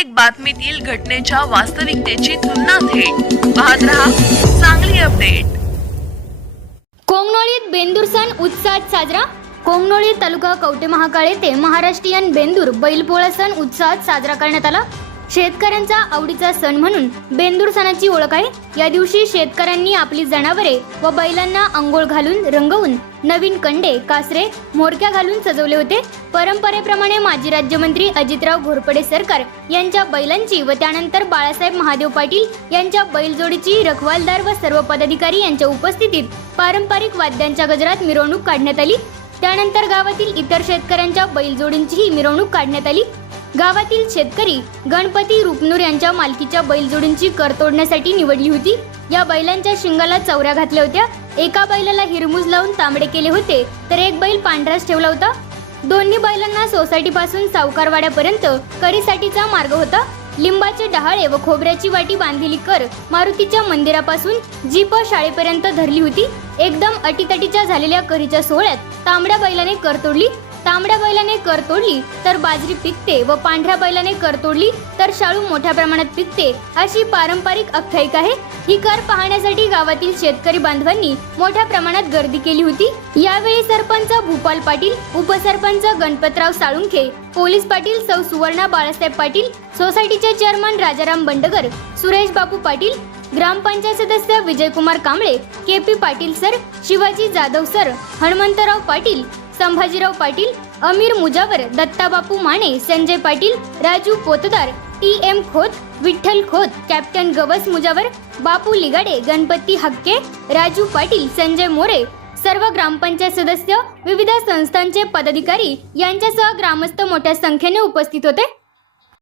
प्रत्येक बातमीतील घटनेच्या वास्तविकतेची तुलना थेट पाहत रहा सांगली अपडेट। कोंगनोळीत बेंदूर सण उत्साहात साजरा। कोंगनोळी तालुका कवठे महाकाळ येथे महाराष्ट्रीयन बेंदूर बैलपोळा सण उत्साहात साजरा करण्यात आला। शेतकऱ्यांचा आवडीचा सण म्हणून बेंदूर सणाची ओळख आहे। या दिवशी शेतकऱ्यांनी आपली जनावरे व बैलांना अंघोळ घालून रंगवून नवीन कंडे, कासरे, मोरक्या घालून सजवले होते। परंपरेप्रमाणे माजी राज्यमंत्री अजितराव घोरपडे सरकार यांच्या बैलांची व त्यानंतर बाळासाहेब महादेव पाटील यांच्या बैलजोडीची रखवालदार व सर्व पदाधिकारी यांच्या उपस्थितीत पारंपरिक वाद्यांच्या गजरात मिरवणूक काढण्यात आली। त्यानंतर गावातील इतर शेतकऱ्यांच्या बैलजोडींचीही मिरवणूक काढण्यात आली। गावातील शेतकरी गणपती रुपनूर यांच्या मालकीच्या बैलजोडींची कर तोडण्यासाठी निवडली होती। या बैलांच्या शिंगाला चवऱ्या घातल्या होत्या। एका बैलाला हिरमुज लावून तांबडे केले होते तर एक बैल पांढराच ठेवला होता। दोन्ही बैलांना सोसायटी पासून सावकारवाड्यापर्यंत करीसाठीचा मार्ग होता। लिंबाचे डहाळे व खोबऱ्याची वाटी बांधलेली कर मारुतीच्या मंदिरापासून जीप शाळेपर्यंत धरली होती। एकदम अटीतटीच्या झालेल्या करीच्या सोहळ्यात तांबड्या बैलाने कर तोडली। तांबड्या बैलाने कर तोडली तर बाजरी पिकते व पांढऱ्या बैलाने कर तोडली तर शाळू मोठ्या प्रमाणात पिकते, अशी पारंपरिक आख्यायिका आहे। ही कर पाहण्यासाठी गावातील शेतकरी बांधवांनी मोठ्या प्रमाणात गर्दी केली होती। यावेळी सरपंच भूपाल पाटील, उपसरपंच गणपतराव साळुंखे, पोलीस पाटील सौ सुवर्णा बाळासाहेब पाटील, सोसायटीचे चेअरमन राजाराम बंडगर, सुरेश बापू पाटील, ग्रामपंचायत सदस्य Vijaykumar Kamble, KP Patil sir, Shivaji Jadhav sir, Hanumantrao Patil, Sambhajirao Patil, Amir Mujawar, Dattabapu Mane, Sanjay Patil, Raju Potdar, TM. Khot, Vitthal Khot, captain Gavas Mujawar, Bapu Ligade, Ganpati Hakke, Raju Patil, Sanjay More, सर्व ग्रामपंचायत सदस्य, विविध संस्थांचे पदाधिकारी यांच्यासह ग्रामस्थ मोठ्या संख्येने उपस्थित होते।